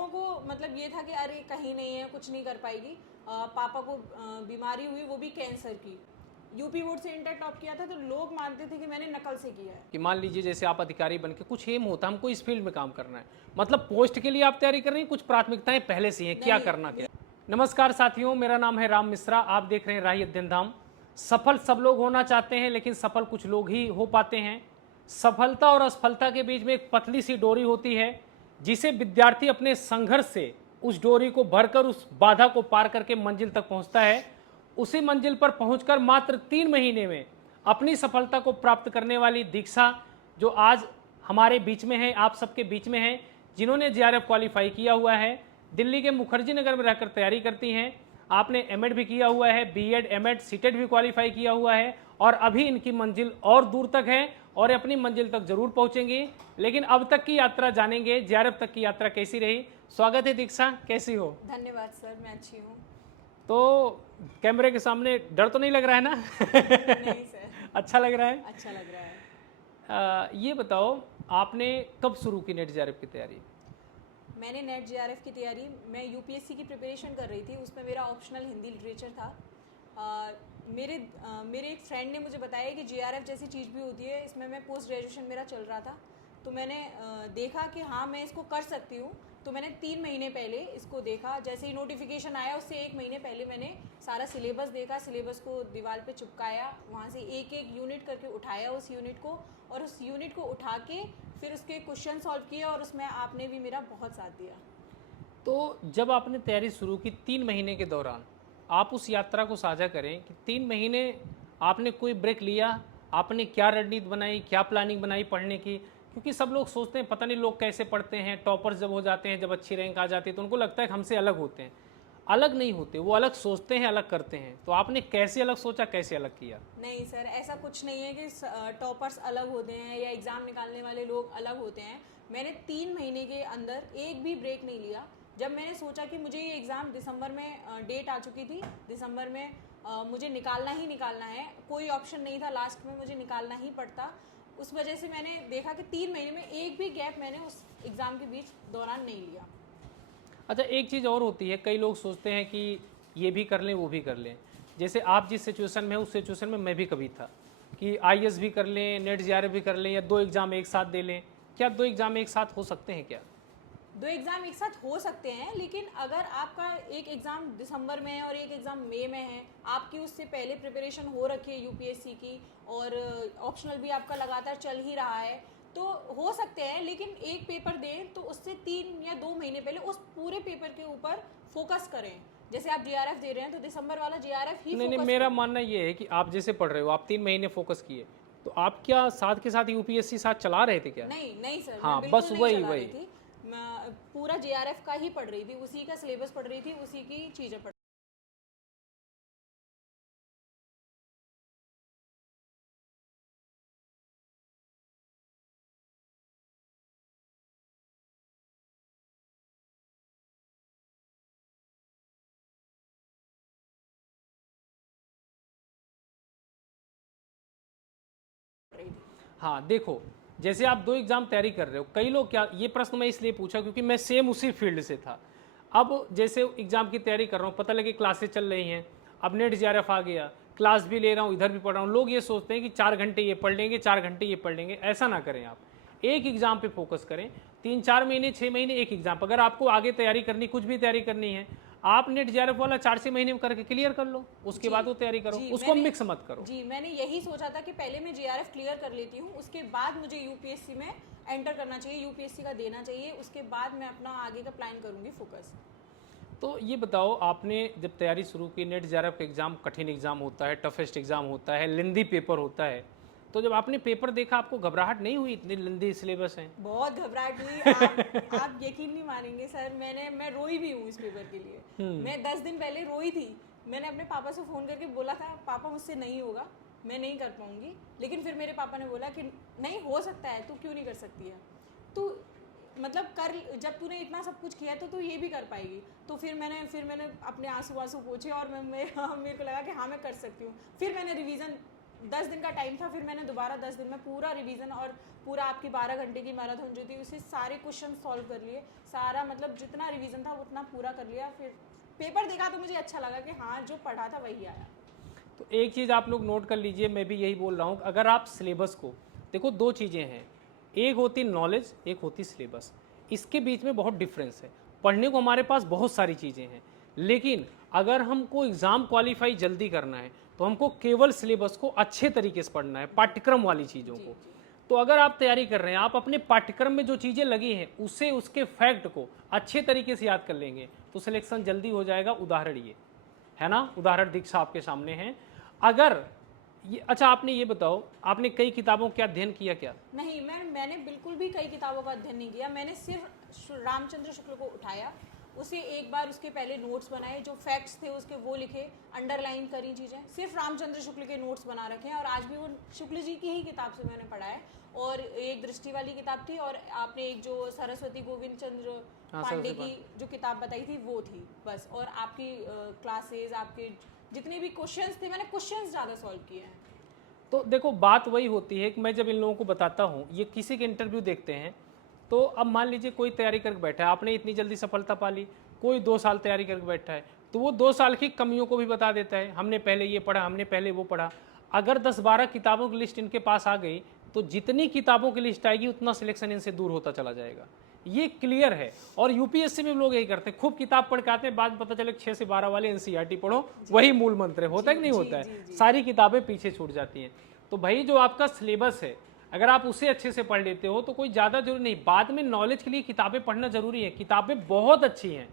लोगों को मतलब ये था कि अरे कहीं नहीं है, कुछ नहीं कर पाएगी। पापा को बीमारी हुई, वो भी कैंसर की। यूपी बोर्ड से इंटर टॉप किया था, तो लोग मानते थे कि मैंने नकल से किया है। कि मान लीजिए जैसे आप अधिकारी बन के कुछ एम होता है हमको इस फील्ड में काम करना है, मतलब पोस्ट के लिए आप तैयारी कर रही हैं, कुछ प्राथमिकताएं पहले से हैं क्या नहीं, करना क्या। नमस्कार साथियों, मेरा नाम है राम मिश्रा, आप देख रहे हैं राही अध्ययन धाम। सफल सब लोग होना चाहते हैं, लेकिन सफल कुछ लोग ही हो पाते हैं। सफलता और असफलता के बीच में एक पतली सी डोरी होती है, जिसे विद्यार्थी अपने संघर्ष से उस डोरी को भरकर उस बाधा को पार करके मंजिल तक पहुंचता है। उसी मंजिल पर पहुंचकर मात्र 3 महीने में अपनी सफलता को प्राप्त करने वाली दीक्षा, जो आज हमारे बीच में है, आप सबके बीच में है, जिन्होंने जेआरएफ क्वालिफाई किया हुआ है, दिल्ली के मुखर्जी नगर में रहकर तैयारी करती हैं। आपने एमएड भी किया हुआ है, बीएड, एमएड, सीटेट भी क्वालिफाई किया हुआ है, और अभी इनकी मंजिल और दूर तक है और अपनी मंजिल तक जरूर पहुंचेंगी। लेकिन अब तक की यात्रा जानेंगे, जेआरएफ तक की यात्रा कैसी रही। स्वागत है दीक्षा, कैसी हो? धन्यवाद सर, मैं अच्छी हूँ। तो कैमरे के सामने डर तो नहीं लग रहा है ना? नहीं सर। अच्छा लग रहा है? अच्छा लग रहा है। ये बताओ, आपने कब शुरू की नेट जेआरएफ की तैयारी? मैंने नेट जेआरएफ की तैयारी, मैं यूपीएससी की प्रिपरेशन कर रही थी, उसमें मेरा ऑप्शनल हिंदी लिटरेचर था। मेरे एक फ्रेंड ने मुझे बताया कि जेआरएफ जैसी चीज़ भी होती है, इसमें मैं पोस्ट ग्रेजुएशन मेरा चल रहा था, तो मैंने देखा कि हाँ मैं इसको कर सकती हूँ। तो मैंने 3 महीने पहले इसको देखा, जैसे ही नोटिफिकेशन आया उससे 1 महीने पहले मैंने सारा सिलेबस देखा, सिलेबस को दीवार पे चिपकाया, वहाँ से एक एक यूनिट करके उठाया उस यूनिट को, और उस यूनिट को उठा के फिर उसके क्वेश्चन सॉल्व किए, और उसमें आपने भी मेरा बहुत साथ दिया। तो जब आपने तैयारी शुरू की 3 महीने के दौरान, आप उस यात्रा को साझा करें कि 3 महीने आपने कोई ब्रेक लिया, आपने क्या रणनीति बनाई, क्या प्लानिंग बनाई पढ़ने की? क्योंकि सब लोग सोचते हैं पता नहीं लोग कैसे पढ़ते हैं, टॉपर्स जब हो जाते हैं, जब अच्छी रैंक आ जाती है तो उनको लगता है कि हमसे अलग होते हैं। अलग नहीं होते, वो अलग सोचते हैं, अलग करते हैं। तो आपने कैसे अलग सोचा, कैसे अलग किया? नहीं सर, ऐसा कुछ नहीं है कि टॉपर्स अलग होते हैं या एग्ज़ाम निकालने वाले लोग अलग होते हैं। मैंने 3 महीने के अंदर एक भी ब्रेक नहीं लिया। जब मैंने सोचा कि मुझे ये एग्ज़ाम दिसंबर में डेट आ चुकी थी, दिसंबर में मुझे निकालना ही निकालना है, कोई ऑप्शन नहीं था, लास्ट में मुझे निकालना ही पड़ता। उस वजह से मैंने देखा कि 3 महीने में एक भी गैप मैंने उस एग्ज़ाम के बीच दौरान नहीं लिया। अच्छा, एक चीज़ और होती है, कई लोग सोचते हैं कि ये भी कर लें वो भी कर लें। जैसे आप जिस सिचुएशन में हैं उस सिचुएशन में मैं भी कभी था कि आईएएस भी कर लें, नेट जेआरएफ भी कर लें, या 2 एग्ज़ाम एक साथ दे लें। क्या 2 एग्ज़ाम एक साथ हो सकते हैं क्या? 2 एग्ज़ाम एक साथ हो सकते हैं, लेकिन अगर आपका एक एग्ज़ाम दिसंबर में है और एक एग्ज़ाम मई में है, आपकी उससे पहले प्रिपरेशन हो रखी है यूपीएससी की, और ऑप्शनल भी आपका लगातार चल ही रहा है, तो हो सकते हैं। लेकिन एक पेपर दें तो उससे 3 या 2 महीने पहले उस पूरे पेपर के ऊपर फोकस करें। जैसे आप जेआरएफ दे रहे हैं तो दिसंबर वाला जेआरएफ ही नहीं नहीं, फोकस मेरा करें। मानना ये है कि आप जैसे पढ़ रहे हो, आप 3 महीने फोकस किए, तो आप क्या साथ के साथ यूपीएससी साथ चला रहे थे क्या? नहीं नहीं सर, मैं हाँ, बिल्कुल बस नहीं वही चला वही। रही थी। मैं पूरा जेआरएफ का ही पढ़ रही थी, उसी का सिलेबस पढ़ रही थी, उसी की चीज़ें पढ़। रही थी। हाँ देखो, जैसे आप 2 एग्जाम तैयारी कर रहे हो, कई लोग क्या, ये प्रश्न मैं इसलिए पूछा क्योंकि मैं सेम उसी फील्ड से था। अब जैसे एग्जाम की तैयारी कर रहा हूँ, पता लगे क्लासेस चल रही हैं, अब नेट जेआरएफ आ गया, क्लास भी ले रहा हूँ, इधर भी पढ़ रहा हूँ। लोग ये सोचते हैं कि 4 घंटे ये पढ़ लेंगे, 4 घंटे ये पढ़ लेंगे। ऐसा ना करें, आप एक एग्जाम पे फोकस करें। 3-4 महीने, 6 महीने एक एग्जाम। अगर आपको आगे तैयारी करनी, कुछ भी तैयारी करनी है, आप नेट जेआरएफ वाला 4-6 महीने में करके क्लियर कर लो, उसके बाद वो तैयारी करो, जी उसको मैंने मिक्स मत करो। जी मैंने यही सोचा था कि पहले मैं जेआरएफ क्लियर कर लेती हूँ, उसके बाद मुझे यूपीएससी में एंटर करना चाहिए, यूपीएससी का देना चाहिए, उसके बाद मैं अपना आगे का प्लान करूँगी फोकस। तो ये बताओ, आपने जब तैयारी शुरू की, नेट जेआरएफ का एग्ज़ाम कठिन एग्ज़ाम होता है, टफेस्ट एग्ज़ाम होता है, लेंदी पेपर होता है, तो जब आपने पेपर देखा आपको घबराहट नहीं हुई? इतनी लेंदी सिलेबस है। बहुत घबराहट हुई। आप यकीन नहीं मानेंगे सर, मैं रोई भी हूँ इस पेपर के लिए। मैं 10 दिन पहले रोई थी। मैंने अपने पापा से फ़ोन करके बोला था, पापा मुझसे नहीं होगा, मैं नहीं कर पाऊँगी। लेकिन फिर मेरे पापा ने बोला कि नहीं हो सकता है, तू क्यों नहीं कर सकती है, तू मतलब कर, जब तूने इतना सब कुछ किया तो तू ये भी कर पाएगी। तो फिर मैंने अपने आंसू पोछे, और मेरे को लगा कि हाँ मैं कर सकती हूँ। फिर मैंने रिवीजन 10 दिन का टाइम था, फिर मैंने दोबारा 10 दिन में पूरा रिवीजन और पूरा आपकी 12 घंटे की मैराथन जो थी उसे सारे क्वेश्चन सॉल्व कर लिए, सारा मतलब जितना रिवीजन था उतना पूरा कर लिया। फिर पेपर देखा तो मुझे अच्छा लगा कि हाँ जो पढ़ा था वही आया। तो एक चीज़ आप लोग नोट कर लीजिए, मैं भी यही बोल रहा हूँ, अगर आप सिलेबस को देखो, दो चीज़ें हैं, एक होती नॉलेज, एक होती सिलेबस, इसके बीच में बहुत डिफरेंस है। पढ़ने को हमारे पास बहुत सारी चीज़ें हैं, लेकिन अगर हमको एग्ज़ाम क्वालिफाई जल्दी करना है तो हमको केवल सिलेबस को अच्छे तरीके से पढ़ना है, पाठ्यक्रम वाली चीज़ों को। तो अगर आप तैयारी कर रहे हैं, आप अपने पाठ्यक्रम में जो चीज़ें लगी हैं उसे, उसके फैक्ट को अच्छे तरीके से याद कर लेंगे तो सिलेक्शन जल्दी हो जाएगा। उदाहरण ये है ना, उदाहरण दीक्षा आपके सामने है। अगर ये, अच्छा आपने ये बताओ, आपने कई किताबों का अध्ययन किया क्या? नहीं, मैंने बिल्कुल भी कई किताबों का अध्ययन नहीं किया। मैंने सिर्फ रामचंद्र शुक्ल को उठाया, उसे एक बार उसके पहले नोट्स बनाए, जो फैक्ट्स थे उसके वो लिखे, अंडरलाइन करी चीज़ें, सिर्फ रामचंद्र शुक्ल के नोट्स बना रखे हैं और आज भी वो शुक्ल जी की ही किताब से मैंने पढ़ा है। और एक दृष्टि वाली किताब थी और आपने एक जो सरस्वती गोविंद चंद्र पांडे की जो किताब बताई थी वो थी बस। और आपकी क्लासेस, आपके जितने भी क्वेश्चंस थे, मैंने क्वेश्चंस ज़्यादा सॉल्व किए हैं। तो देखो बात वही होती है कि मैं जब इन लोगों को बताता हूँ, ये किसी के इंटरव्यू देखते हैं, तो अब मान लीजिए कोई तैयारी करके बैठा है, आपने इतनी जल्दी सफलता पा ली, कोई 2 साल तैयारी करके बैठा है, तो वो 2 साल की कमियों को भी बता देता है, हमने पहले ये पढ़ा, हमने पहले वो पढ़ा। अगर 10-12 किताबों की लिस्ट इनके पास आ गई तो जितनी किताबों की लिस्ट आएगी उतना सिलेक्शन इनसे दूर होता चला जाएगा, ये क्लियर है। और यूपीएससी में लोग यही करते हैं, खूब किताब पढ़ के आते हैं, बाद में पता चले 6 से 12 वाले एनसीईआरटी पढ़ो, वही मूल मंत्र है, होता है कि नहीं होता है, सारी किताबें पीछे छूट जाती हैं। तो भाई जो आपका सिलेबस है, अगर आप उसे अच्छे से पढ़ लेते हो तो कोई ज़्यादा जरूरी नहीं, बाद में नॉलेज के लिए किताबें पढ़ना जरूरी है, किताबें बहुत अच्छी हैं,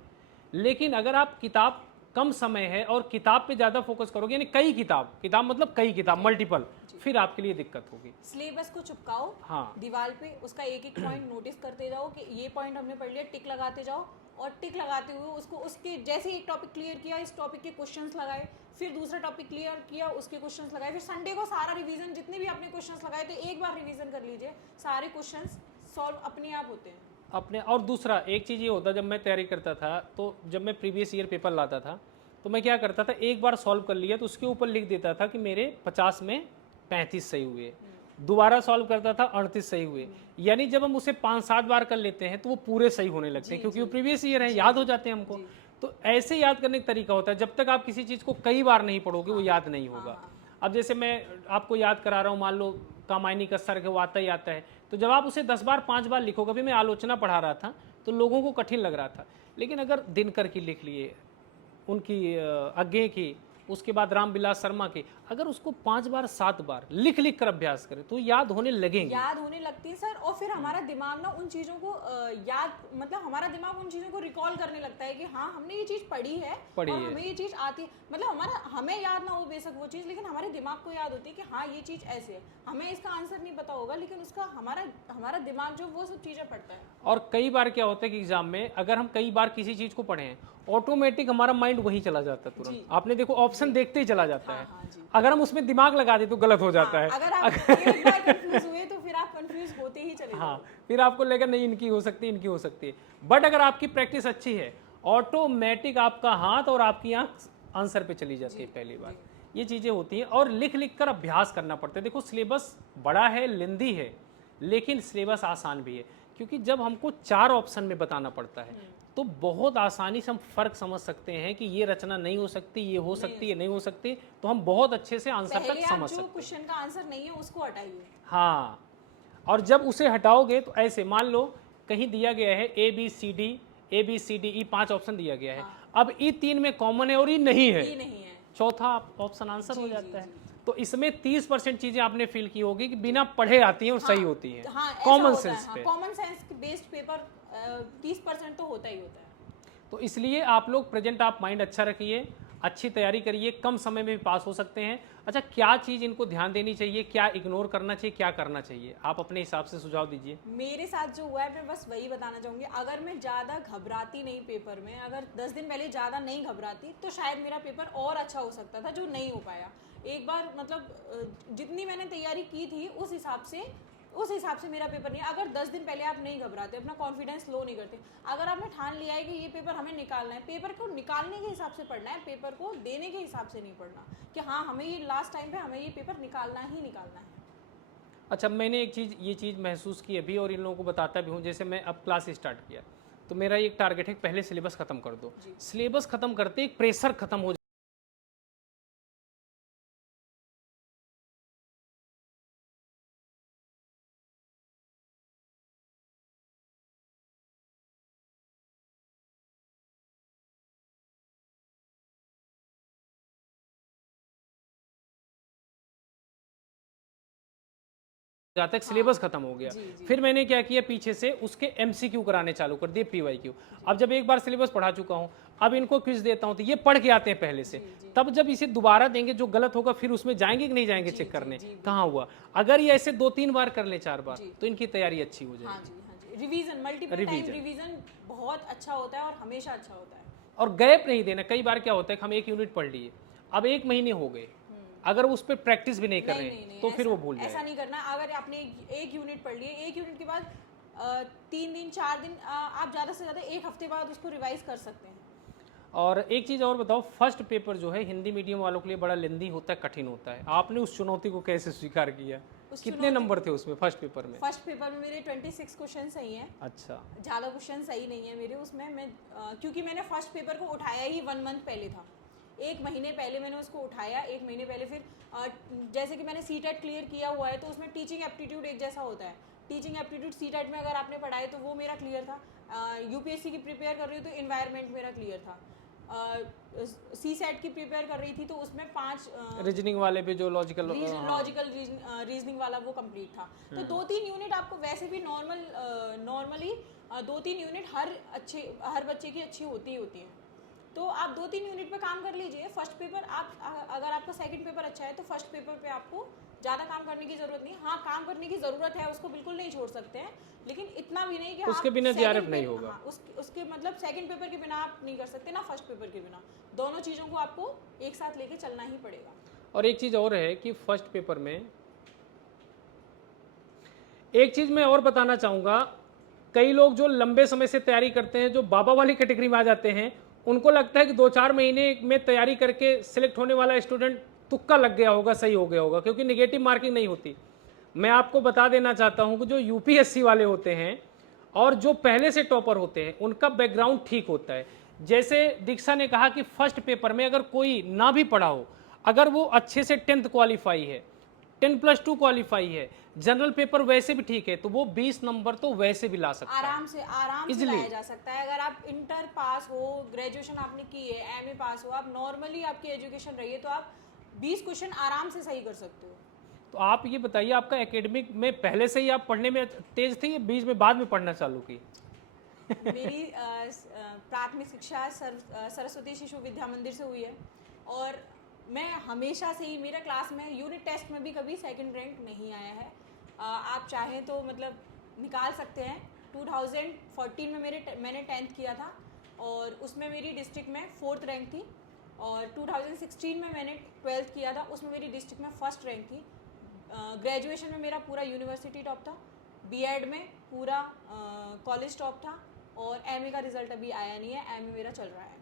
लेकिन अगर आप किताब कम समय है और किताब पे ज़्यादा फोकस करोगे, यानी कई किताब मतलब कई किताब, मल्टीपल, फिर आपके लिए दिक्कत होगी। सिलेबस को चिपकाओ, हाँ, दीवार पे उसका एक एक पॉइंट नोटिस करते जाओ कि ये पॉइंट हमने पढ़ लिया, टिक लगाते जाओ, और टिक लगाते हुए उसको, उसके जैसे एक टॉपिक क्लियर किया, इस टॉपिक के क्वेश्चंस लगाए, फिर दूसरा टॉपिक क्लियर किया, उसके क्वेश्चंस लगाए, फिर संडे को सारा रिवीजन, जितने भी आपने क्वेश्चंस लगाए थे एक बार रिवीजन कर लीजिए, सारे क्वेश्चंस सॉल्व अपने आप होते हैं अपने। और दूसरा एक चीज़ ये होता, जब मैं तैयारी करता था तो जब मैं प्रीवियस ईयर पेपर लाता था तो मैं क्या करता था, एक बार सॉल्व कर लिया तो उसके ऊपर लिख देता था कि मेरे 50 में 35 सही हुए, दोबारा सॉल्व करता था 38 सही हुए। यानी जब हम उसे 5-7 बार कर लेते हैं तो वो पूरे सही होने लगते हैं, क्योंकि वो प्रीवियस ईयर है, याद हो जाते हैं हमको। तो ऐसे याद करने का तरीका होता है, जब तक आप किसी चीज़ को कई बार नहीं पढ़ोगे वो याद नहीं होगा। अब जैसे मैं आपको याद करा रहा हूँ, मान लो कामायनी का सर्ग वो आता ही आता है, तो जब आप उसे 10 बार 5 बार लिखोगे, अभी मैं आलोचना पढ़ा रहा था तो लोगों को कठिन लग रहा था, लेकिन अगर दिनकर की लिख लिए, उनकी अज्ञे की, उसके बाद रामविलास शर्मा की, अगर उसको 5 बार 7 बार लिख लिख कर अभ्यास करें तो याद होने लगेंगे, याद होने लगती है सर। और फिर हमारा दिमाग ना उन चीज़ों को याद, मतलब हमारा दिमाग उन चीज़ों को रिकॉल करने लगता है कि हाँ हमने ये चीज़ पढ़ी है और हमें ये चीज़ आती है। मतलब हमें याद ना हो बेशक वो चीज़, लेकिन हमारे दिमाग को याद होती है कि हाँ ये चीज़ ऐसे है। हमें इसका आंसर नहीं पता होगा, लेकिन उसका हमारा दिमाग जो वो सब चीज़ें पढ़ता है। और कई बार क्या होता है कि एग्जाम में अगर हम कई बार किसी चीज़ को पढ़ें, ऑटोमेटिक हमारा माइंड वहीं चला जाता है तुरंत। आपने देखो ऑप्शन देखते ही चला जाता है। अगर हम उसमें दिमाग लगा दे तो गलत हो जाता है। अगर आप एक बार कंफ्यूज हुए तो फिर आप कंफ्यूज होते ही चले हाँ, फिर आपको लगेगा नहीं इनकी हो सकती है, इनकी हो सकती है। बट अगर आपकी प्रैक्टिस अच्छी है, ऑटोमेटिक आपका हाथ और आपकी आंख आंसर पे चली जाती है पहली बार। ये चीज़ें होती हैं और लिख लिख कर अभ्यास करना पड़ता है। देखो सिलेबस बड़ा है, लेंदी है, लेकिन सिलेबस आसान भी है, क्योंकि जब हमको 4 ऑप्शन में बताना पड़ता है तो बहुत आसानी से हम फर्क समझ सकते हैं कि ये रचना नहीं हो सकती, ये हो सकती है, नहीं हो सकती, तो हम बहुत अच्छे से आंसर तक समझ सकते हैं। क्वेश्चन का आंसर नहीं है उसको हटाइए। हाँ, और जब उसे हटाओगे तो ऐसे मान लो कहीं दिया गया है ABCD E 5 ऑप्शन दिया गया है, अब E 3 में कॉमन है और E नहीं है, चौथा ऑप्शन आंसर हो जाता है। तो इसमें 30% चीजें आपने फील की होगी कि बिना पढ़े आती हैं और सही होती हैं, कॉमन सेंस पे। कॉमन सेंस बेस्ड पेपर 30% तो होता ही होता है। तो इसलिए आप लोग प्रेजेंट आप माइंड अच्छा रखिए, अच्छी तैयारी करिए, कम समय में भी पास हो सकते हैं। अच्छा, क्या चीज़ इनको ध्यान देनी चाहिए, क्या इग्नोर करना चाहिए, क्या करना चाहिए, आप अपने हिसाब से सुझाव दीजिए। मेरे साथ जो हुआ है मैं बस वही बताना चाहूँगी। अगर मैं ज़्यादा घबराती नहीं पेपर में, अगर 10 दिन पहले ज़्यादा नहीं घबराती तो शायद मेरा पेपर और अच्छा हो सकता था, जो नहीं हो पाया। एक बार मतलब जितनी मैंने तैयारी की थी उस हिसाब से उस हिसाब से मेरा पेपर नहीं है। अगर 10 दिन पहले आप नहीं घबराते, अपना कॉन्फिडेंस लो नहीं करते, अगर आपने ठान लिया है कि ये पेपर हमें निकालना है, पेपर को निकालने के हिसाब से पढ़ना है, पेपर को देने के हिसाब से नहीं पढ़ना कि हाँ हमें ये लास्ट टाइम पे हमें ये पेपर निकालना ही निकालना है। अच्छा, मैंने एक चीज़ ये चीज़ महसूस की अभी और इन लोगों को बताता भी हूँ। जैसे मैं अब क्लास स्टार्ट किया तो मेरा एक टारगेट है पहले सिलेबस खत्म कर दो। सिलेबस खत्म करते एक प्रेशर खत्म हो जाता है, सिलेबस खत्म हो गया। फिर मैंने क्या किया, पीछे से उसके एमसीक्यू कराने चालू कर दिए, पीवाईक्यू। अब जब एक बार सिलेबस पढ़ा चुका हूँ, अब इनको क्विज देता हूँ तो ये पढ़ के आते हैं पहले से। तब जब इसे दोबारा देंगे जो गलत होगा फिर उसमें जाएंगे कि नहीं जाएंगे चेक करने कहाँ हुआ। अगर ये ऐसे 2-3 बार कर ले, 4 बार, तो इनकी तैयारी अच्छी हो जाएगी। हाँ जी, रिवीजन, मल्टीपल टाइम रिवीजन बहुत अच्छा होता है और हमेशा अच्छा होता है। और गैप नहीं देना। कई बार क्या होता है कि हम 1 यूनिट पढ़ लिए, अब 1 महीने हो गए, अगर उस पर प्रैक्टिस भी नहीं कर रहे हैं तो फिर वो भूल जाएगा। ऐसा नहीं करना। अगर आपने एक यूनिट पढ़ लिए, 1 यूनिट के बाद 3 दिन 4 दिन आप ज़्यादा से ज़्यादा 1 हफ्ते बाद उसको रिवाइज कर सकते हैं। और एक चीज़ और बताओ, फर्स्ट पेपर जो है हिंदी मीडियम वालों के लिए बड़ा लेंदी होता है, कठिन होता है। आपने उस चुनौती को कैसे स्वीकार किया? कितने नंबर थे उसमें फर्स्ट पेपर में? फर्स्ट पेपर में मेरे 26 क्वेश्चन सही हैं। अच्छा, ज़्यादा क्वेश्चन सही नहीं है मेरे उसमें। मैं क्योंकि मैंने फर्स्ट पेपर को उठाया ही 1 मंथ पहले था, 1 महीने पहले मैंने उसको उठाया। 1 महीने पहले फिर जैसे कि मैंने सीटेट क्लियर किया हुआ है तो उसमें टीचिंग एप्टीट्यूड एक जैसा होता है। टीचिंग एप्टीट्यूड सीटेट में अगर आपने पढ़ा है तो वो मेरा क्लियर था। यूपीएससी की प्रिपेयर कर रही हूँ तो इन्वायरमेंट मेरा क्लियर था। सी सेट की प्रिपेयर कर रही थी तो उसमें 5 रीजनिंग वाले भी जो लॉजिकल रीजनिंग वाला वो कंप्लीट था। तो 2-3 यूनिट आपको वैसे भी नॉर्मली 2-3 यूनिट हर बच्चे की अच्छी होती ही होती है। तो आप 2-3 यूनिट पे काम कर लीजिए। फर्स्ट पेपर अगर आपका सेकंड पेपर अच्छा है तो फर्स्ट पेपर पे आपको ज़्यादा काम करने की ज़रूरत नहीं। हाँ, काम करने की ज़रूरत है, उसको बिल्कुल नहीं छोड़ सकते हैं, लेकिन इतना भी नहीं कि उसके बिना जीआरएफ नहीं होगा। हाँ, उसके मतलब सेकंड पेपर के बिना आप नहीं कर सकते ना फर्स्ट पेपर के बिना। दोनों चीज़ों को आपको एक साथ लेके चलना ही पड़ेगा। और एक चीज़ और है कि फर्स्ट पेपर में एक चीज़ मैं और बताना चाहूँगा, कई लोग जो लंबे समय से तैयारी करते हैं, जो बाबा वाली कैटेगरी में आ जाते हैं, उनको लगता है कि 2-4 महीने में तैयारी करके सिलेक्ट होने वाला स्टूडेंट तुक्का लग गया होगा, सही हो गया होगा, क्योंकि नेगेटिव मार्किंग नहीं होती। मैं आपको बता देना चाहता हूं कि जो यूपीएससी वाले होते हैं और जो पहले से टॉपर होते हैं उनका बैकग्राउंड ठीक होता है। जैसे दीक्षा ने कहा कि फर्स्ट पेपर में अगर कोई ना भी पढ़ा हो, अगर वो अच्छे से 10th क्वालिफाई है, 10+2 क्वालिफाई है, जनरल पेपर वैसे भी ठीक है, तो वो 20 नंबर तो वैसे भी ला सकता है, आराम से लाया जा सकता है। अगर आप इंटर पास हो, ग्रेजुएशन आपने की है, एमए पास हो, आप नॉर्मली आपकी एजुकेशन रही है तो आप 20 क्वेश्चन आराम से सही कर सकते हो। तो आप ये बताइए, आपका एकेडमिक में पहले से ही आप पढ़ने में तेज थे या बीच में बाद में पढ़ना चालू की? मेरी प्राथमिक शिक्षा सरस्वती शिशु विद्या मंदिर से हुई है और मैं हमेशा से ही, मेरा क्लास में यूनिट टेस्ट में भी कभी सेकंड रैंक नहीं आया है। आप चाहें तो मतलब निकाल सकते हैं। 2014 में मैंने 10th किया था और उसमें मेरी डिस्ट्रिक्ट में 4th रैंक थी, और 2016 में मैंने 12th किया था, उसमें मेरी डिस्ट्रिक्ट में 1st रैंक थी। ग्रेजुएशन में मेरा पूरा यूनिवर्सिटी टॉप था, बीएड में पूरा कॉलेज टॉप था, और एमए का रिजल्ट अभी आया नहीं है, एमए मेरा चल रहा है।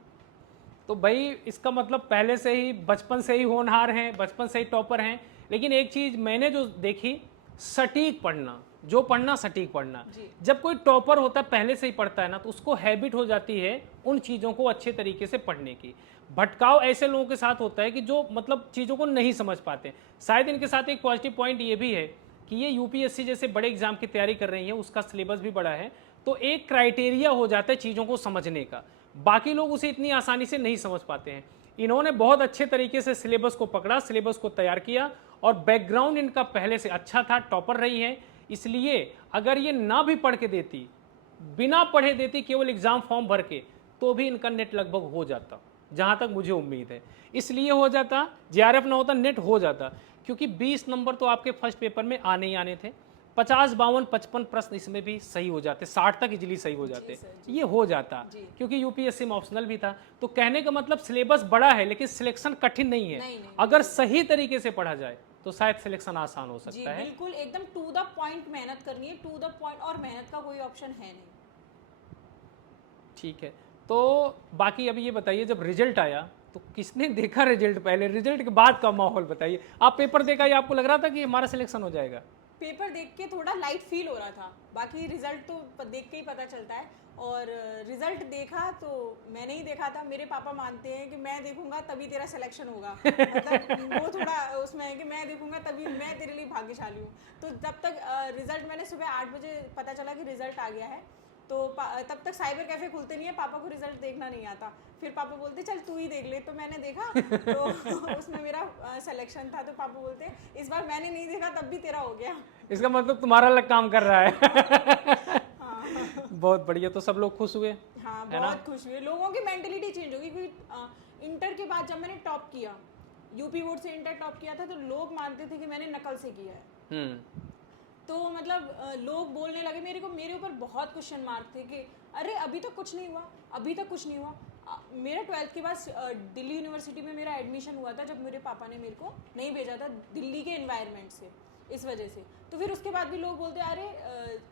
तो भाई इसका मतलब पहले से ही, बचपन से ही होनहार हैं, बचपन से ही टॉपर हैं। लेकिन एक चीज़ मैंने जो देखी, सटीक पढ़ना, जो पढ़ना सटीक पढ़ना। जब कोई टॉपर होता है पहले से ही पढ़ता है ना, तो उसको हैबिट हो जाती है उन चीज़ों को अच्छे तरीके से पढ़ने की। भटकाव ऐसे लोगों के साथ होता है कि जो मतलब चीज़ों को नहीं समझ पाते। शायद इनके साथ एक पॉजिटिव पॉइंट ये भी है कि ये यूपीएससी जैसे बड़े एग्जाम की तैयारी कर रही हैं, उसका सिलेबस भी बड़ा है, तो एक क्राइटेरिया हो जाता है चीज़ों को समझने का। बाकी लोग उसे इतनी आसानी से नहीं समझ पाते हैं। इन्होंने बहुत अच्छे तरीके से सिलेबस को पकड़ा, सिलेबस को तैयार किया, और बैकग्राउंड इनका पहले से अच्छा था, टॉपर रही है। इसलिए अगर ये ना भी पढ़ के देती, बिना पढ़े देती, केवल एग्जाम फॉर्म भर के, तो भी इनका नेट लगभग हो जाता, जहां तक मुझे उम्मीद है। इसलिए हो जाता, जीआरएफ ना होता, नेट हो जाता, क्योंकि 20 नंबर तो आपके फर्स्ट पेपर में आने ही आने थे। 50, 52, 55 प्रश्न इसमें भी सही हो जाते, 60 तक इजीली सही हो जाते, ये हो जाता, क्योंकि यूपीएससी में ऑप्शनल भी था। तो कहने का मतलब सिलेबस बड़ा है लेकिन सिलेक्शन कठिन नहीं है, अगर सही तरीके से पढ़ा जाए तो शायद सिलेक्शन आसान हो जी सकता है। बिल्कुल, एकदम टू द पॉइंट मेहनत करनी है, टू द पॉइंट, और मेहनत का कोई ऑप्शन है नहीं। ठीक है, तो बाकी अभी ये बताइए, जब रिजल्ट आया तो किसने देखा रिजल्ट पहले, रिजल्ट के बाद का माहौल बताइए। आप पेपर देखा या आपको लग रहा था कि हमारा सिलेक्शन हो जाएगा? पेपर देख के थोड़ा लाइट फील हो रहा था, बाकी रिजल्ट तो देख के ही पता चलता है। और रिजल्ट देखा तो मैंने ही देखा था, मेरे पापा मानते हैं कि मैं देखूंगा तभी तेरा सिलेक्शन होगा। मतलब वो थोड़ा उसमें है कि मैं देखूंगा तभी, मैं तेरे लिए भाग्यशाली हूँ। तो जब तक रिजल्ट, मैंने सुबह 8 बजे पता चला कि रिजल्ट आ गया है, तो तब तक साइबर कैफे खुलते नहीं है, पापा को रिजल्ट देखना नहीं आता। फिर पापा बोलते चल तू ही देख ले, तो मैंने देखा तो उसमें मेरा सिलेक्शन था। तो पापा बोलते इस बार मैंने नहीं देखा तब भी तेरा हो गया। इसका मतलब तुम्हारा लग काम कर रहा है। हाँ बहुत बढ़िया, तो सब लोग खुश हुए? हाँ, है ना? बहुत खुश हुए। लोगों की मेंटेलिटी चेंज होगी, क्योंकि इंटर के बाद जब मैंने टॉप किया, यूपी बोर्ड से इंटर टॉप किया था, तो लोग मानते थे कि मैंने नकल से किया है। तो मतलब लोग बोलने लगे मेरे ऊपर बहुत क्वेश्चन मार्क थे कि अरे अभी तक कुछ नहीं हुआ, अभी तक कुछ नहीं हुआ। मेरा 12th के बाद दिल्ली यूनिवर्सिटी में मेरा एडमिशन हुआ था, जब मेरे पापा ने मेरे को नहीं भेजा था दिल्ली के एनवायरनमेंट से, इस वजह से। तो फिर उसके बाद भी लोग बोलते अरे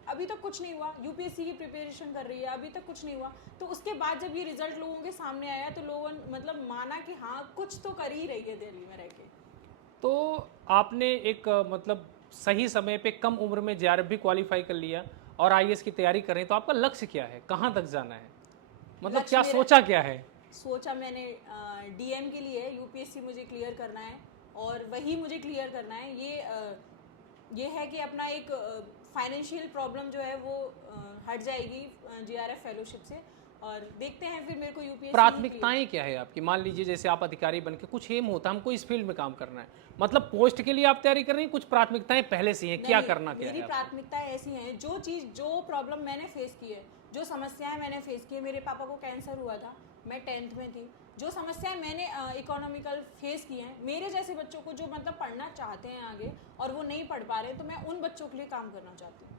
अभी तक कुछ नहीं हुआ, यूपीएससी की प्रिपरेशन कर रही है, अभी तक कुछ नहीं हुआ। तो उसके बाद जब ये रिजल्ट लोगों के सामने आया, तो लोगों मतलब माना कि हाँ कुछ तो कर ही रही है दिल्ली में रह के। तो आपने एक मतलब सही समय पे कम उम्र में जेआरएफ भी क्वालिफाई कर लिया और आईएएस की तैयारी कर रहे हैं, तो आपका लक्ष्य क्या है, कहाँ तक जाना है, मतलब लक्ष्य क्या मेरा- सोचा क्या है? सोचा मैंने डीएम के लिए यूपीएससी मुझे क्लियर करना है, और वही मुझे क्लियर करना है। ये है कि अपना एक फाइनेंशियल प्रॉब्लम जो है वो हट जाएगी जीआरएफ फेलोशिप से, और देखते हैं फिर मेरे को यूपीएससी। प्राथमिकताएं क्या है आपकी? मान लीजिए जैसे आप अधिकारी बन के कुछ एम होता है हमको इस फील्ड में काम करना है, मतलब पोस्ट के लिए आप तैयारी कर रही हैं, कुछ प्राथमिकताएं पहले से हैं, क्या करना क्या मेरी है आपको? प्राथमिकताएं ऐसी हैं, जो प्रॉब्लम मैंने फेस की है, जो समस्याएं मैंने फेस की है। मेरे पापा को कैंसर हुआ था, मैं 10th में थी। जो समस्याएं मैंने इकोनॉमिकल फेस की हैं, मेरे जैसे बच्चों को जो मतलब पढ़ना चाहते हैं आगे और वो नहीं पढ़ पा रहे, तो मैं उन बच्चों के लिए काम करना चाहती हूँ।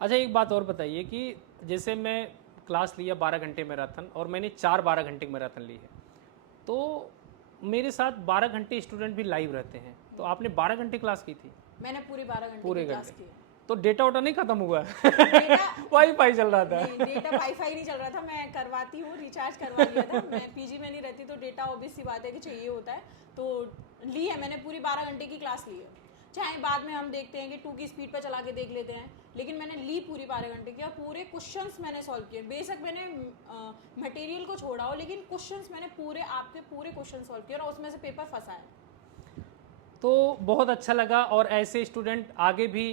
अच्छा, एक बात और बताइए कि जैसे मैं क्लास लिया 12 घंटे मैराथन और मैंने 12 घंटे की मैराथन ली है, तो मेरे साथ 12 घंटे स्टूडेंट भी लाइव रहते हैं, तो आपने 12 घंटे क्लास की थी? मैंने पूरे 12 घंटे पूरे की क्लास घंटे की है। तो डेटा वोटा नहीं खत्म हुआ? डेटा वाईफाई चल रहा था? नहीं, डेटा वाईफाई नहीं चल रहा था, मैं करवाती हूँ, रिचार्ज करवा लिया था। मैं पीजी में नहीं रहती, तो डेटा ऑब्वियस सी बात है कि चाहिए होता है। तो ली है मैंने, पूरी 12 घंटे की क्लास ली है। चाहे बाद में हम देखते हैं कि 2 की स्पीड पर चला के देख लेते हैं, लेकिन मैंने ली पूरी 12 घंटे की, और पूरे क्वेश्चंस मैंने सॉल्व किए। बेशक मैंने मटेरियल को छोड़ा हो, लेकिन क्वेश्चंस मैंने पूरे आपके पूरे क्वेश्चन सॉल्व किए, और उसमें से पेपर फंसा है। तो बहुत अच्छा लगा, और ऐसे स्टूडेंट आगे भी।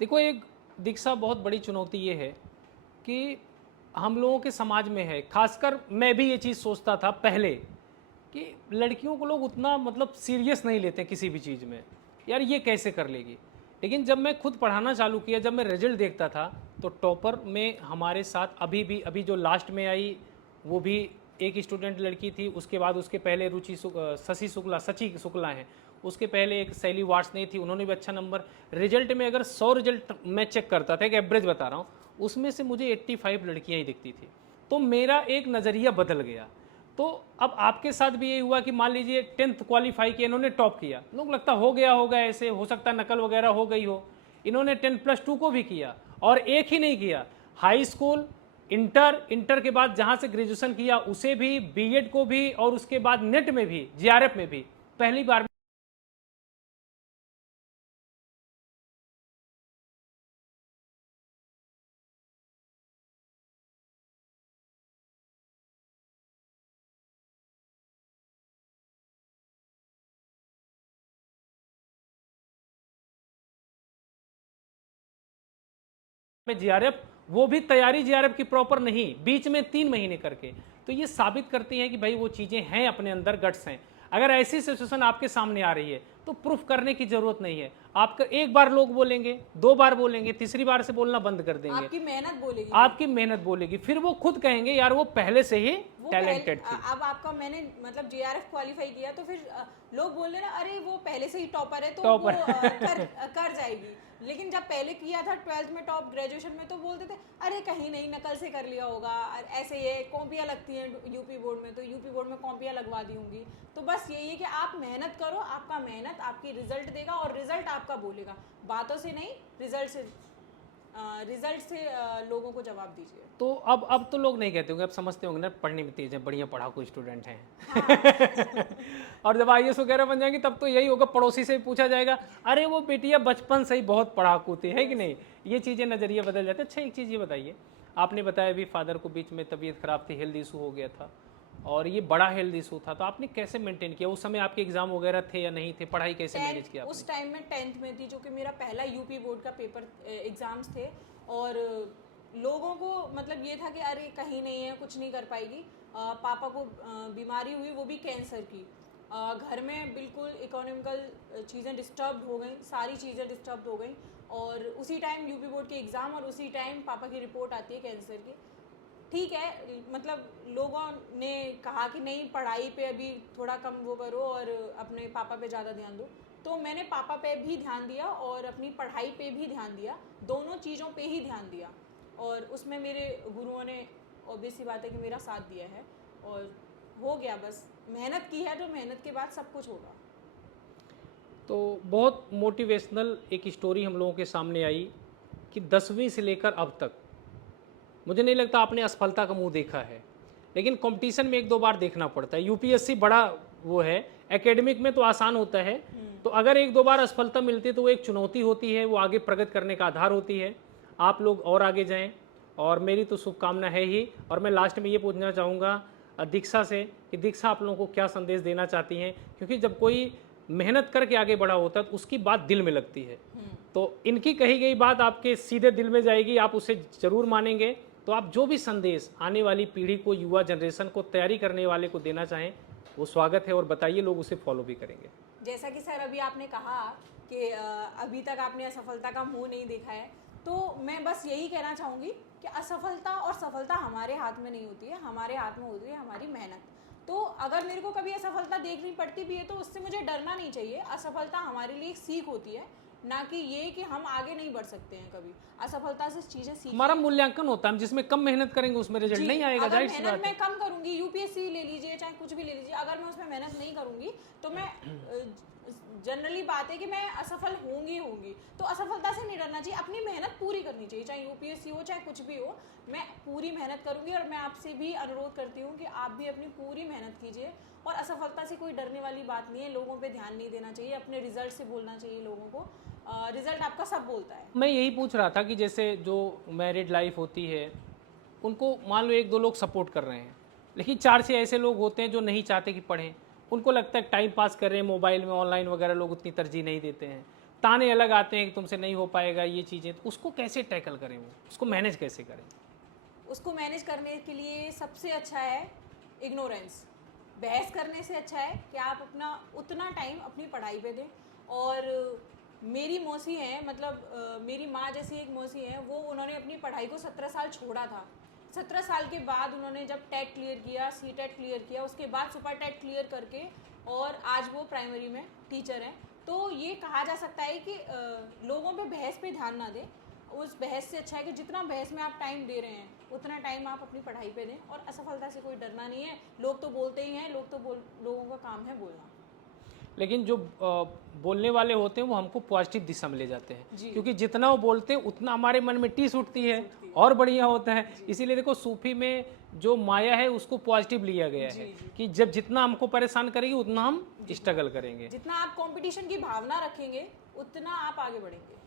देखो, एक दीक्षा बहुत बड़ी चुनौती ये है कि हम लोगों के समाज में है, खासकर मैं भी ये चीज़ सोचता था पहले कि लड़कियों को लोग उतना मतलब सीरियस नहीं लेते किसी भी चीज़ में, यार ये कैसे कर लेगी। लेकिन जब मैं खुद पढ़ाना चालू किया, जब मैं रिजल्ट देखता था, तो टॉपर में हमारे साथ अभी जो लास्ट में आई वो भी एक स्टूडेंट लड़की थी, उसके बाद उसके पहले सची शुक्ला हैं, उसके पहले एक शैली वाट्स नहीं थी, उन्होंने भी अच्छा नंबर। रिजल्ट में अगर 100 रिजल्ट मैं चेक करता था, एक एवरेज बता रहा हूँ, उसमें से मुझे 85 लड़कियाँ ही दिखती थी। तो मेरा एक नज़रिया बदल गया। तो अब आपके साथ भी यही हुआ कि मान लीजिए 10th क्वालिफाई किया, इन्होंने टॉप किया, लोग लगता हो गया होगा, ऐसे हो सकता नकल वगैरह हो गई हो। इन्होंने 10+2 को भी किया, और एक ही नहीं किया, हाई स्कूल, इंटर के बाद जहाँ से ग्रेजुएशन किया उसे भी, बीएड को भी, और उसके बाद नेट में भी, जीआरएफ में भी पहली बार में जीआरएफ, वो भी तैयारी जीआरएफ की प्रॉपर नहीं, बीच में 3 महीने करके। तो ये साबित करती हैं कि भाई वो चीज़ें हैं, अपने अंदर गट्स हैं। अगर ऐसी सिचुएशन आपके सामने आ रही है तो प्रूफ करने की जरूरत नहीं है। आपका एक बार लोग बोलेंगे, 2 बार बोलेंगे, तीसरी बार से बोलना बंद कर देंगे, आपकी मेहनत बोलेगी, आपकी मेहनत बोलेगी, फिर वो खुद कहेंगे यार वो पहले से ही टैलेंटेड थी। अब आपका मैंने मतलब जीआरएफ क्वालिफाई किया, तो फिर लोग बोल रहे ना अरे वो पहले से ही टॉपर है, तो टॉपर। वो कर जाएगी। लेकिन जब पहले किया था 12th में टॉप, ग्रेजुएशन में, तो बोलते थे अरे कहीं नहीं नकल से कर लिया होगा, ऐसे ये कॉपियाँ लगती हैं यूपी बोर्ड में, तो यूपी बोर्ड में कॉपियाँ लगवा दी होंगी। तो बस यही है कि आप मेहनत करो, आपका मेहनत आपकी रिजल्ट देगा और रिजल्ट आपका बोलेगा, बातों से नहीं, रिजल्ट से लोगों को जवाब दीजिए। तो अब तो लोग नहीं कहते होंगे, अब समझते होंगे ना पढ़ने में तेज है, बढ़िया पढ़ाकू स्टूडेंट हैं। हाँ। और जब आईएएस वगैरह बन जाएंगे तब तो यही होगा, पड़ोसी से पूछा जाएगा अरे वो बेटिया बचपन से ही बहुत पढ़ाकू थी, है कि नहीं। ये चीज़ें नज़रिया बदल जाते हैं। अच्छा एक चीज़ ये बताइए, आपने बताया अभी फादर को बीच में तबीयत खराब थी, हेल्थ इशू हो गया था, और ये बड़ा हेल्थ इशू था, तो आपने कैसे मेंटेन किया? उस समय आपके एग्जाम वगैरह थे या नहीं थे? पढ़ाई कैसे मैनेज किया आपने? उस टाइम में 10th में थी, जो कि मेरा पहला यूपी बोर्ड का पेपर एग्जाम्स थे, और लोगों को मतलब ये था कि अरे कहीं नहीं है, कुछ नहीं कर पाएगी। पापा को बीमारी हुई, वो भी कैंसर की। घर में बिल्कुल इकोनॉमिकल चीज़ें डिस्टर्ब हो गई, सारी चीज़ें डिस्टर्ब हो गई, और उसी टाइम यूपी बोर्ड के एग्ज़ाम और उसी टाइम पापा की रिपोर्ट आती है कैंसर की। ठीक है, मतलब लोगों ने कहा कि नहीं पढ़ाई पे अभी थोड़ा कम वो करो और अपने पापा पे ज़्यादा ध्यान दो, तो मैंने पापा पे भी ध्यान दिया और अपनी पढ़ाई पे भी ध्यान दिया, दोनों चीज़ों पे ही ध्यान दिया, और उसमें मेरे गुरुओं ने ऑब्वियस सी बात है कि मेरा साथ दिया है, और हो गया। बस मेहनत की है तो मेहनत के बाद सब कुछ होगा। तो बहुत मोटिवेशनल एक स्टोरी हम लोगों के सामने आई कि 10वीं से लेकर अब तक मुझे नहीं लगता आपने असफलता का मुंह देखा है, लेकिन कंपटीशन में एक दो बार देखना पड़ता है। यूपीएससी बड़ा वो है, एकेडमिक में तो आसान होता है, तो अगर एक दो बार असफलता मिलती है तो वो एक चुनौती होती है, वो आगे प्रगति करने का आधार होती है। आप लोग और आगे जाएं, और मेरी तो शुभकामना है ही। और मैं लास्ट में ये पूछना चाहूँगा दीक्षा से कि दीक्षा आप लोगों को क्या संदेश देना चाहती हैं, क्योंकि जब कोई मेहनत करके आगे बढ़ा होता है तो उसकी बात दिल में लगती है, तो इनकी कही गई बात आपके सीधे दिल में जाएगी, आप उसे ज़रूर मानेंगे। तो आप जो भी संदेश आने वाली पीढ़ी को, युवा जनरेशन को, तैयारी करने वाले को देना चाहें वो स्वागत है, और बताइए, लोग उसे फॉलो भी करेंगे। जैसा कि सर अभी आपने कहा कि अभी तक आपने असफलता का मुंह नहीं देखा है, तो मैं बस यही कहना चाहूँगी कि असफलता और सफलता हमारे हाथ में नहीं होती है, हमारे हाथ में होती है हमारी मेहनत। तो अगर मेरे को कभी असफलता देखनी पड़ती भी है तो उससे मुझे डरना नहीं चाहिए। असफलता हमारे लिए एक सीख होती है, ना कि ये कि हम आगे नहीं बढ़ सकते हैं कभी। असफलता से चीज़ें सीख, हमारा मूल्यांकन होता है, हम जिसमें कम मेहनत करेंगे उसमें रिजल्ट नहीं आएगा, अगर जाहिर सी मेहनत बात है। मैं कम करूंगी, यूपीएससी ले लीजिए चाहे कुछ भी ले लीजिए, अगर मैं उसमें मेहनत नहीं करूंगी तो मैं जनरली बात है कि मैं असफल होंगी। तो असफलता से नहीं डरना चाहिए, अपनी मेहनत पूरी करनी चाहिए, चाहे यूपीएससी हो चाहे कुछ भी हो। मैं पूरी मेहनत करूंगी, और मैं आपसे भी अनुरोध करती हूँ कि आप भी अपनी पूरी मेहनत कीजिए, और असफलता से कोई डरने वाली बात नहीं है। लोगों पे ध्यान नहीं देना चाहिए, अपने रिजल्ट से बोलना चाहिए लोगों को। रिजल्ट आपका सब बोलता है। मैं यही पूछ रहा था कि जैसे जो मैरिड लाइफ होती है उनको मान लो एक दो लोग सपोर्ट कर रहे हैं, लेकिन 4-6 ऐसे लोग होते हैं जो नहीं चाहते कि पढ़ें, उनको लगता है टाइम पास कर रहे हैं मोबाइल में, ऑनलाइन वगैरह, लोग उतनी तरजीह नहीं देते हैं, ताने अलग आते हैं कि तुमसे नहीं हो पाएगा ये चीज़ें, तो उसको कैसे टैकल करें, वो उसको मैनेज कैसे करें? उसको मैनेज करने के लिए सबसे अच्छा है इग्नोरेंस। बहस करने से अच्छा है कि आप अपना उतना टाइम अपनी पढ़ाई पे दें। और मेरी मौसी हैं, मतलब मेरी माँ जैसी एक मौसी हैं, वो उन्होंने अपनी पढ़ाई को 17 साल छोड़ा था। 17 साल के बाद उन्होंने जब टेट क्लियर किया, सीटेट क्लियर किया, उसके बाद सुपर टेट क्लियर करके, और आज वो प्राइमरी में टीचर हैं। तो ये कहा जा सकता है कि लोगों पे बहस पे ध्यान ना दें। उस बहस से अच्छा है कि जितना बहस में आप टाइम दे रहे हैं उतना टाइम आप अपनी पढ़ाई पे दें, और असफलता से कोई डरना नहीं है। लोग तो बोलते ही हैं, लोगों का काम है बोलना। लेकिन जो बोलने वाले होते हैं वो हमको पॉजिटिव दिशा में ले जाते हैं, जी। क्योंकि जितना वो बोलते हैं उतना हमारे मन में टीस उठती है और बढ़िया होता है। इसीलिए देखो सूफी में जो माया है उसको पॉजिटिव लिया गया है कि जब जितना हमको परेशान करेगी उतना हम स्ट्रगल करेंगे। जितना आप कंपटीशन की भावना रखेंगे उतना आप आगे बढ़ेंगे।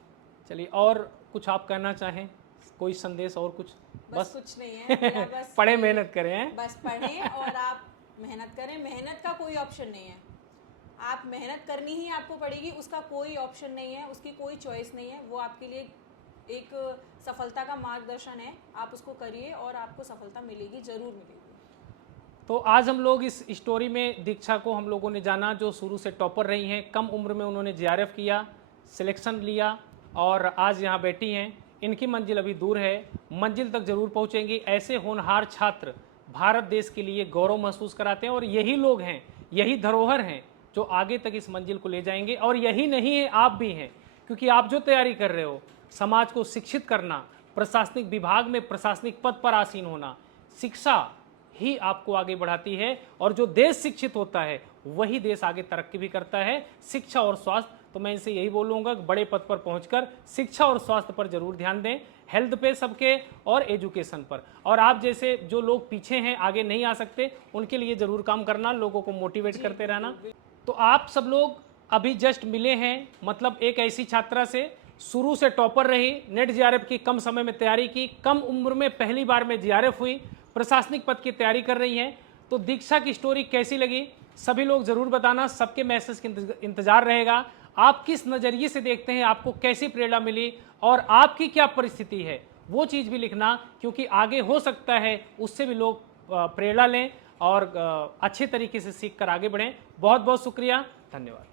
चलिए, और कुछ आप कहना चाहें, कोई संदेश और कुछ? बस कुछ नहीं है, मेरा बस पढ़े, मेहनत करें हैं? बस पढ़ें और आप मेहनत करें। मेहनत का कोई ऑप्शन नहीं है, आप मेहनत करनी ही आपको पड़ेगी, उसका कोई ऑप्शन नहीं है, उसकी कोई चॉइस नहीं है। वो आपके लिए एक सफलता का मार्गदर्शन है, आप उसको करिए और आपको सफलता मिलेगी, ज़रूर मिलेगी। तो आज हम लोग इस स्टोरी में दीक्षा को हम लोगों ने जाना, जो शुरू से टॉपर रही हैं, कम उम्र में उन्होंने जेआरएफ किया, सिलेक्शन लिया और आज यहाँ बैठी हैं। इनकी मंजिल अभी दूर है, मंजिल तक जरूर पहुँचेंगी। ऐसे होनहार छात्र भारत देश के लिए गौरव महसूस कराते हैं, और यही लोग हैं, यही धरोहर हैं जो आगे तक इस मंजिल को ले जाएंगे। और यही नहीं है, आप भी हैं, क्योंकि आप जो तैयारी कर रहे हो, समाज को शिक्षित करना, प्रशासनिक विभाग में प्रशासनिक पद पर आसीन होना, शिक्षा ही आपको आगे बढ़ाती है। और जो देश शिक्षित होता है वही देश आगे तरक्की भी करता है। शिक्षा और स्वास्थ्य, तो मैं इनसे यही बोलूँगा कि बड़े पद पर पहुंचकर शिक्षा और स्वास्थ्य पर जरूर ध्यान दें, हेल्थ पे सबके और एजुकेशन पर। और आप जैसे जो लोग पीछे हैं, आगे नहीं आ सकते, उनके लिए जरूर काम करना, लोगों को मोटिवेट करते रहना। तो आप सब लोग अभी जस्ट मिले हैं, मतलब एक ऐसी छात्रा से शुरू से टॉपर रही, नेट जीआरएफ की कम समय में तैयारी की, कम उम्र में पहली बार में जीआरएफ हुई, प्रशासनिक पद की तैयारी कर रही हैं। तो दीक्षा की स्टोरी कैसी लगी सभी लोग जरूर बताना, सबके मैसेज का इंतजार रहेगा। आप किस नज़रिए से देखते हैं, आपको कैसी प्रेरणा मिली और आपकी क्या परिस्थिति है, वो चीज़ भी लिखना, क्योंकि आगे हो सकता है उससे भी लोग प्रेरणा लें और अच्छे तरीके से सीख कर आगे बढ़ें। बहुत बहुत शुक्रिया, धन्यवाद।